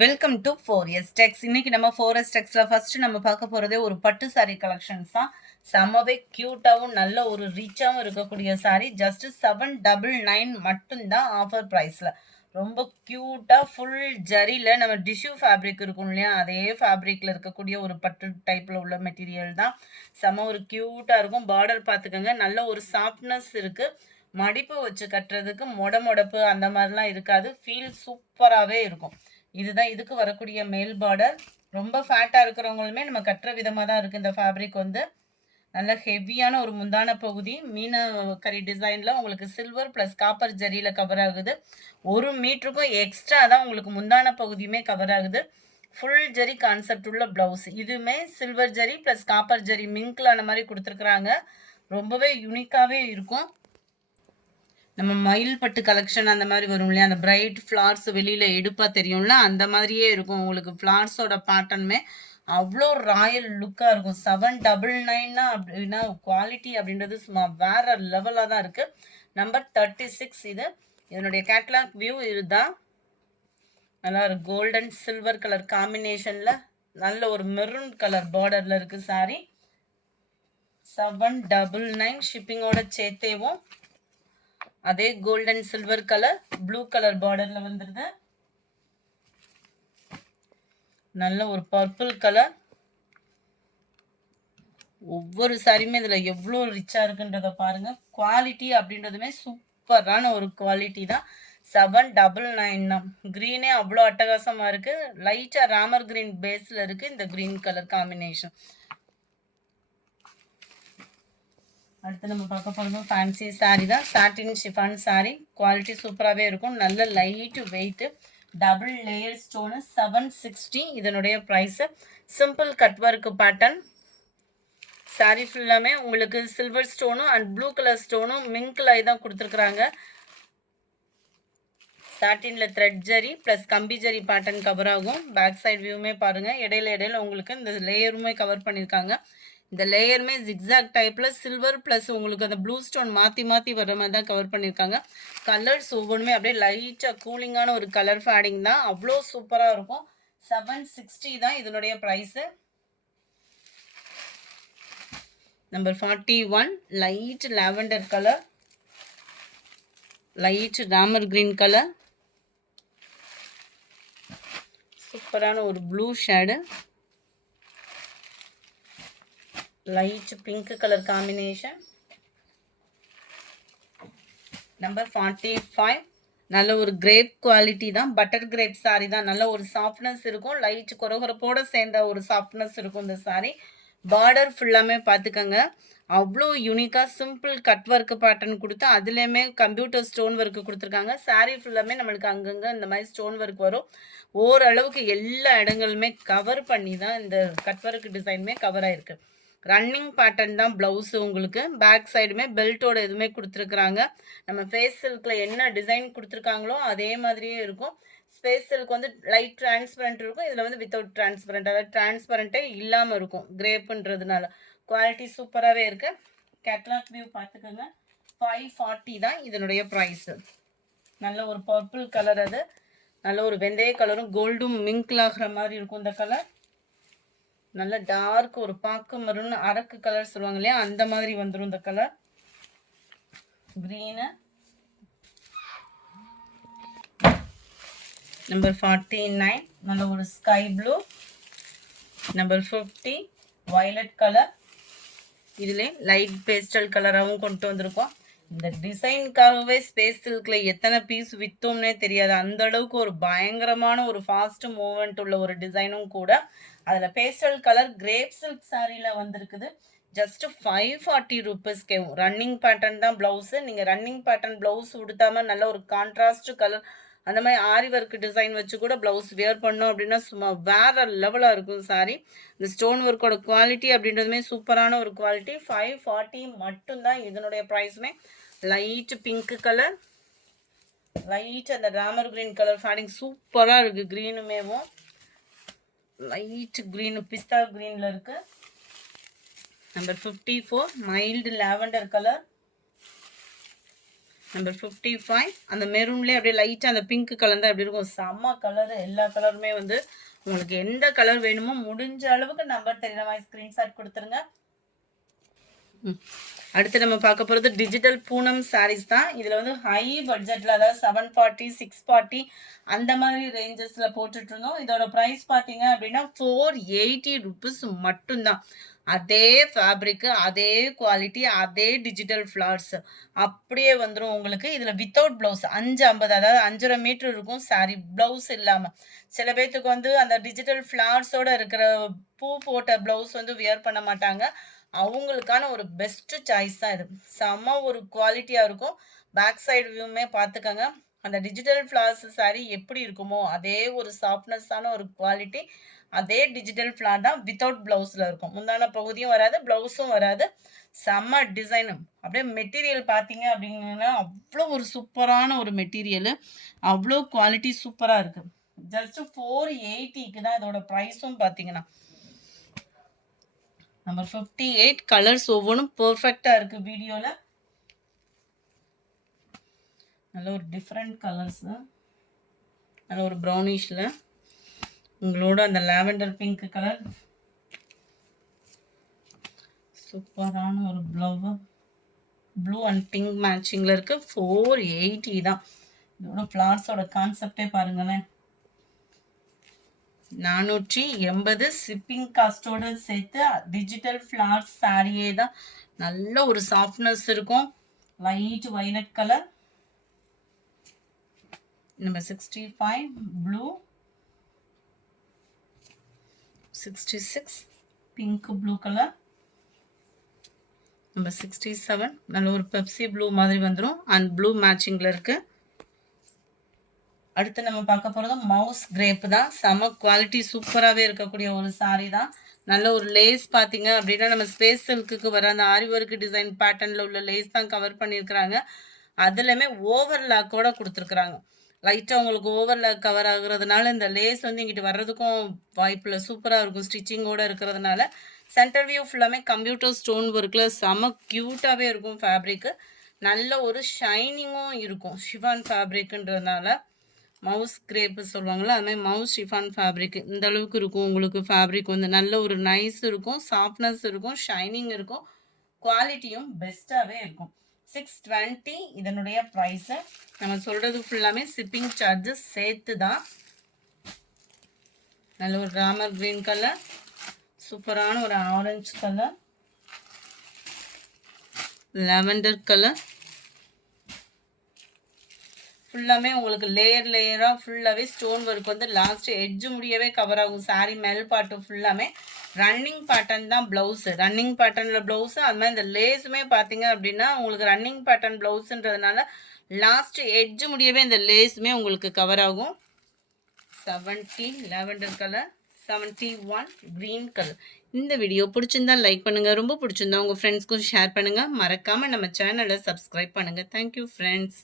Welcome to 4S டெக்ஸ். இன்னைக்கு நம்ம 4S டெக்ஸ்ல first நம்ம பார்க்க போறதே ஒரு பட்டு சாரி கலெக்ஷன்ஸ் தான். செம்மவே கியூட்டாவும் நல்ல ஒரு ரிச்சாவும் இருக்கக்கூடிய சாரி. ஜஸ்ட் 799 மட்டும்தான் ஆஃபர் பிரைஸ்ல. ரொம்ப கியூட்டா ஃபுல் ஜரியில நம்ம டிஷ்யூ ஃபேப்ரிக் இருக்கும் இல்லையா, அதே ஃபேப்ரிக்ல இருக்கக்கூடிய ஒரு பட்டு டைப்ல உள்ள மெட்டீரியல் தான். செம்ம ஒரு கியூட்டா இருக்கும். பார்டர் பார்த்துக்கோங்க, நல்ல ஒரு சாஃப்ட்னஸ் இருக்கு. மடிப்பு வச்சு கட்டுறதுக்கு மொடப்பு அந்த மாதிரிலாம் இருக்காது. ஃபீல் சூப்பராகவே இருக்கும். இதுதான் இதுக்கு வரக்கூடிய மேல் பார்டர். ரொம்ப ஃபேட்டா இருக்கிறவங்களுமே நம்ம கட்டுற விதமா தான் இருக்கு. இந்த ஃபேப்ரிக் வந்து நல்ல ஹெவியான ஒரு முந்தான பகுதி மீன கரி டிசைன்ல உங்களுக்கு சில்வர் பிளஸ் காப்பர் ஜரியில கவர் ஆகுது. 1 மீட்டருக்கும் எக்ஸ்ட்ரா தான் உங்களுக்கு முந்தான பகுதியுமே கவர் ஆகுது. ஃபுல் ஜரி கான்செப்ட் உள்ள பிளவுஸ். இதுவுமே silver zari plus copper zari மிங்க்ல அந்த மாதிரி கொடுத்துருக்குறாங்க. ரொம்பவே யூனிக்காவே இருக்கும். நம்ம மயில் பட்டு கலெக்ஷன் அந்த மாதிரி வரும் இல்லையா, அந்த பிரைட் ஃப்ளார்ஸ் வெளியில எடுப்பா தெரியும்ல, அந்த மாதிரியே இருக்கும். உங்களுக்கு ஃப்ளார்ஸோட பேட்டர்னுமே அவ்வளோ ராயல் லுக்கா இருக்கும். 799 அப்படின்னா குவாலிட்டி அப்படின்றது சும்மா வேற லெவலாக தான் இருக்கு. நம்பர் 36 இது. இதனுடைய கேட்லாக் வியூ இதுதான். நல்லா ஒரு கோல்டன் சில்வர் கலர் காம்பினேஷன்ல நல்ல ஒரு மெரூன் கலர் பார்டர்ல இருக்கு சாரி. 799 ஷிப்பிங்கோட சேர்த்தேவும். அதே golden silver colour blue colour பார்டர்ல வந்துருது. நல்ல ஒரு பர்பிள் கலர். ஒவ்வொரு சாரியுமே இதுல எவ்வளவு ரிச்சா இருக்குன்றத பாருங்க. குவாலிட்டி அப்படின்றதுமே சூப்பரான ஒரு குவாலிட்டி தான். 799 தான். கிரீனே அவ்வளோ அட்டகாசமா இருக்கு. லைட்டா ராமர் கிரீன் பேஸ்ல இருக்கு இந்த கிரீன் கலர் காம்பினேஷன். அடுத்து நம்ம பார்க்க போகிறது ஃபேன்சி சாரீ தான். சாட்டின் ஷிஃபான் சாரீ. குவாலிட்டி சூப்பராகவே இருக்கும். நல்ல light weight, double layer stone. 760 இதனுடைய price. Simple cut work pattern. Sari ஃபுல்லாமே உங்களுக்கு சில்வர் ஸ்டோனும் அண்ட் ப்ளூ கலர் ஸ்டோனும் மிங்க்ல தான் கொடுத்துருக்குறாங்க. சாட்டின்ல த்ரெட் ஜரி ப்ளஸ் கம்பி ஜரி பேட்டர்ன் கவர் ஆகும். பேக் சைட் வியூமே பாருங்கள். இடையில உங்களுக்கு இந்த லேயருமே கவர் பண்ணியிருக்காங்க. இந்த லேயருமே ஜிக்ஸாக் டைப்ல சில்வர் பிளஸ் உங்களுக்கு அந்த ப்ளூ ஸ்டோன் மாற்றி மாற்றி வர மாதிரி தான் கவர் பண்ணியிருக்காங்க. கலர்ஸ் ஒவ்வொன்றுமே அப்படியே லைட்டாக கூலிங்கான ஒரு கலர் ஃபேடிங் தான். அவ்வளோ சூப்பராக இருக்கும். 760 தான் இதனுடைய price. Number 41 light lavender colour, light Ramar green colour, சூப்பரான ஒரு blue shade, light pink colour combination. Number 45 நல்ல ஒரு கிரேப் குவாலிட்டி தான். பட்டர் கிரேப் சாரி தான். நல்ல ஒரு சாஃப்ட்னஸ் இருக்கும். லைட் கொரகொரப்போட சேர்ந்த ஒரு சாஃப்ட்னஸ் இருக்கும் இந்த சாரி. பார்டர் ஃபுல்லாமே பார்த்துக்கோங்க. அவ்வளோ யூனிக்காக சிம்பிள் கட் ஒர்க் பேட்டர்ன் கொடுத்து அதுலேயுமே கம்ப்யூட்டர் ஸ்டோன் ஒர்க் கொடுத்துருக்காங்க. சாரீ ஃபுல்லாமே நம்மளுக்கு அங்கங்கே இந்த மாதிரி ஸ்டோன் ஒர்க் வரும். ஓரளவுக்கு எல்லா இடங்களுமே கவர் பண்ணி தான் இந்த கட் ஒர்க் டிசைனுமே கவர் ஆயிருக்கு. ரன்னிங் பேட்டர்ன் தான் ப்ளவுஸு உங்களுக்கு. பேக் சைடுமே பெல்ட்டோட எதுவுமே கொடுத்துருக்குறாங்க. நம்ம ஃபேஸ் சில்கில் என்ன டிசைன் கொடுத்துருக்காங்களோ அதே மாதிரியே இருக்கும். ஃபேஸ் சில்க் வந்து லைட் டிரான்ஸ்பரண்ட் இருக்கும். இதில் வந்து வித்தவுட் டிரான்ஸ்பரண்ட், அதாவது டிரான்ஸ்பரண்ட்டே இல்லாமல் இருக்கும் கிரேப்புன்றதுனால. குவாலிட்டி சூப்பராகவே இருக்குது. கேட்லாக் வியூ பார்த்துக்கோங்க. 540 தான் இதனுடைய ப்ரைஸு. நல்ல ஒரு பர்பிள் கலர், அது நல்ல ஒரு வெந்தய கலரும் கோல்டும் மிங்கிள் ஆகிற மாதிரி இருக்கும் இந்த கலர். நல்ல டார்க் ஒரு பாக்கு மருன்னு அரக்கு கலர் சொல்லுவாங்க இல்லையா, அந்த மாதிரி வந்துடும் இந்த கலர். கிரீனு. நம்பர் 49 நல்ல ஒரு sky blue. Number 50 violet colour. இதுல லைட் பேஸ்டல் கலராகவும் கொண்டு வந்திருக்கோம். இந்த டிசைனுக்காகவே ஸ்பேஸ் சில்க்ல எத்தனை பீஸ் வித்தோம்னே தெரியாது. அந்த அளவுக்கு ஒரு பயங்கரமான ஒரு ஃபாஸ்ட் மூவ்மெண்ட் உள்ள ஒரு டிசைனும் கூட. அதில் பேஸ்டல் கலர் கிரேப் சில்க் சாரியில் வந்திருக்குது. ஜஸ்ட் 540 ருபீஸ் கேவும். ரன்னிங் பேட்டர்ன் தான் ப்ளவுஸு. நீங்கள் ரன்னிங் பேட்டர்ன் ப்ளவுஸ் உடுத்தாமல் நல்ல ஒரு கான்ட்ராஸ்ட் கலர் அந்த மாதிரி ஆரி ஒர்க் டிசைன் வச்சு கூட ப்ளவுஸ் வியர் பண்ணோம் அப்படின்னா சும்மா வேற லெவலாக இருக்கும் சாரி. இந்த ஸ்டோன் ஒர்க்கோட குவாலிட்டி அப்படின்றதுமே சூப்பரான ஒரு குவாலிட்டி. 540 மட்டும்தான் இதனுடைய ப்ரைஸுமே. லைட் பிங்க் கலர், லைட் அந்த ராமர் கிரீன் கலர் ஃபேடிங் சூப்பராக இருக்குது. க்ரீனுமேவும் லைட் கிரீன் பிஸ்தா கிரீன்ல இருக்கு. Number 54 mild lavender colour. Number 55 அந்த மெரூன்லேயே அப்படியே லைட்டாக அந்த பிங்க் கலர் தான் எப்படி இருக்கும், செம்ம கலரு. எல்லா கலருமே வந்து உங்களுக்கு எந்த கலர் வேணுமோ முடிஞ்ச அளவுக்கு நம்பர் தெரியுற மாதிரி ஸ்க்ரீன்ஷாட் கொடுத்துருங்க. அடுத்து நம்ம பார்க்க போகிறது டிஜிட்டல் பூனம் சாரீஸ் தான். இதில் வந்து ஹை பட்ஜெட்டில், அதாவது 740 640 அந்த மாதிரி ரேஞ்சஸில் போட்டுட்டு இருந்தோம். இதோட ப்ரைஸ் பார்த்தீங்க அப்படின்னா 480 ருபீஸ் மட்டும்தான். அதே ஃபேப்ரிக்கு, அதே குவாலிட்டி, அதே டிஜிட்டல் ஃப்ளார்ஸ் அப்படியே வந்துடும் உங்களுக்கு. இதில் வித்தவுட் ப்ளவுஸ் 550, அதாவது 5.5 மீட்டர் இருக்கும் சாரீ, ப்ளவுஸ் இல்லாமல். சில பேர்த்துக்கு வந்து அந்த டிஜிட்டல் ஃப்ளார்ஸோட இருக்கிற பூ போட்ட ப்ளவுஸ் வந்து வியர் பண்ண மாட்டாங்க. அவங்களுக்கான ஒரு பெஸ்ட் சாய்ஸ் தான் இது. செம்ம ஒரு குவாலிட்டியாக இருக்கும். பேக் சைடு வியூமே பார்த்துக்கோங்க. அந்த டிஜிட்டல் ஃப்ளார்ஸ் சாரீ எப்படி இருக்குமோ அதே ஒரு சாஃப்ட்னஸான ஒரு குவாலிட்டி, அதே டிஜிட்டல் ஃப்ளார் தான் வித்தவுட் ப்ளவுஸில் இருக்கும். முந்தான பகுதியும் வராது, ப்ளவுஸும் வராது. செம்ம டிசைனு. அப்படியே மெட்டீரியல் பார்த்தீங்க அப்படிங்கன்னா அவ்வளோ ஒரு சூப்பரான ஒரு மெட்டீரியலு, அவ்வளோ குவாலிட்டி சூப்பராக இருக்குது. ஜஸ்ட் 480க்கு தான் இதோட ப்ரைஸும் பார்த்தீங்கன்னா. நம்பர் 58 கலர்ஸ் ஒவ்வொன்றும் பர்ஃபெக்டாக இருக்குது வீடியோவில். நல்ல ஒரு டிஃப்ரெண்ட் கலர்ஸு, நல்ல ஒரு ப்ரௌனிஷில் உங்களோட அந்த லாவெண்டர் பிங்க் கலர், சூப்பரான ஒரு ப்ளூ அண்ட் பிங்க் மேட்சிங்கில் இருக்குது. 480 தான் இதோட ஃப்ளார்ஸோட கான்செப்டே பாருங்களேன். 480 ஷிப்பிங் காஸ்டோடு சேர்த்து டிஜிட்டல் ஃப்ளார் சாரியே தான். நல்ல ஒரு சாஃப்ட்னஸ் இருக்கும். Light violet colour. Number 65 blue, 66 pink blue colour, number 67 நல்ல ஒரு பெப்சி ப்ளூ மாதிரி வந்துடும் அண்ட் ப்ளூ மேட்சிங்கில் இருக்குது. அடுத்து நம்ம பார்க்க போகிறது மவுஸ் கிரேப் தான். செம குவாலிட்டி சூப்பராகவே இருக்கக்கூடிய ஒரு சாரீ தான். நல்ல ஒரு லேஸ் பார்த்தீங்க அப்படின்னா நம்ம ஸ்பேஸ் சில்க்குக்கு வர அந்த ஆரி ஒர்க் டிசைன் பேட்டர்னில் உள்ள லேஸ் தான் கவர் பண்ணியிருக்கிறாங்க. அதுலேயுமே ஓவர்லாக்கோட கொடுத்துருக்குறாங்க. லைட்டாக உங்களுக்கு ஓவர்லாக் கவர் ஆகுறதுனால இந்த லேஸ் வந்து இங்கிட்டு வர்றதுக்கும் வாய்ப்பில்லை, சூப்பராக இருக்கும் ஸ்டிச்சிங்கோடு இருக்கிறதுனால. சென்டர் வியூ ஃபுல்லாமே கம்ப்யூட்டர் ஸ்டோன் ஒர்க்கில் செம க்யூட்டாகவே இருக்கும். ஃபேப்ரிக்கு நல்ல ஒரு ஷைனிங்கும் இருக்கும், ஷிஃபான் ஃபேப்ரிக்குன்றதுனால. மவுஸ் கிரேப்பு சொல்லுவாங்களா, அதுமாதிரி மவுஸ் ஷிஃபான் ஃபேப்ரிக் இந்த அளவுக்கு இருக்கும் உங்களுக்கு. ஃபேப்ரிக் வந்து நல்ல ஒரு நைஸ் இருக்கும், சாஃப்ட்னஸ் இருக்கும், ஷைனிங் இருக்கும், குவாலிட்டியும் பெஸ்ட்டாகவே இருக்கும். 620 இதனுடைய ப்ரைஸு. நம்ம சொல்கிறது ஃபுல்லாமே ஷிப்பிங் சார்ஜஸ் சேர்த்து தான். நல்ல ஒரு ராமர் க்ரீன் கலர், சூப்பரான ஒரு ஆரஞ்சு கலர், லாவெண்டர் கலர், ஃபுல்லாமே உங்களுக்கு லேயராக ஃபுல்லாகவே ஸ்டோன் ஒர்க் வந்து லாஸ்ட் எட்ஜு முடியவே கவர் ஆகும். சாரீ மேல் பாட்டு ஃபுல்லாமே ரன்னிங் பேட்டர்ன் தான் ப்ளவுஸு. ரன்னிங் பேட்டர்னில் ப்ளவுஸு, அது மாதிரி இந்த லேஸுமே பார்த்தீங்க அப்படின்னா உங்களுக்கு ரன்னிங் பேட்டர்ன் ப்ளவுஸுன்றதுனால லாஸ்ட் எட்ஜு முடியவே இந்த லேஸுமே உங்களுக்கு கவர் ஆகும். 70 லாவெண்டர் கலர், 71 க்ரீன் கலர். இந்த வீடியோ பிடிச்சிருந்தா லைக் பண்ணுங்கள், ரொம்ப பிடிச்சிருந்தா உங்கள் ஃப்ரெண்ட்ஸ்க்கும் ஷேர் பண்ணுங்கள். மறக்காமல் நம்ம சேனலை சப்ஸ்கிரைப் பண்ணுங்கள். Thank you friends.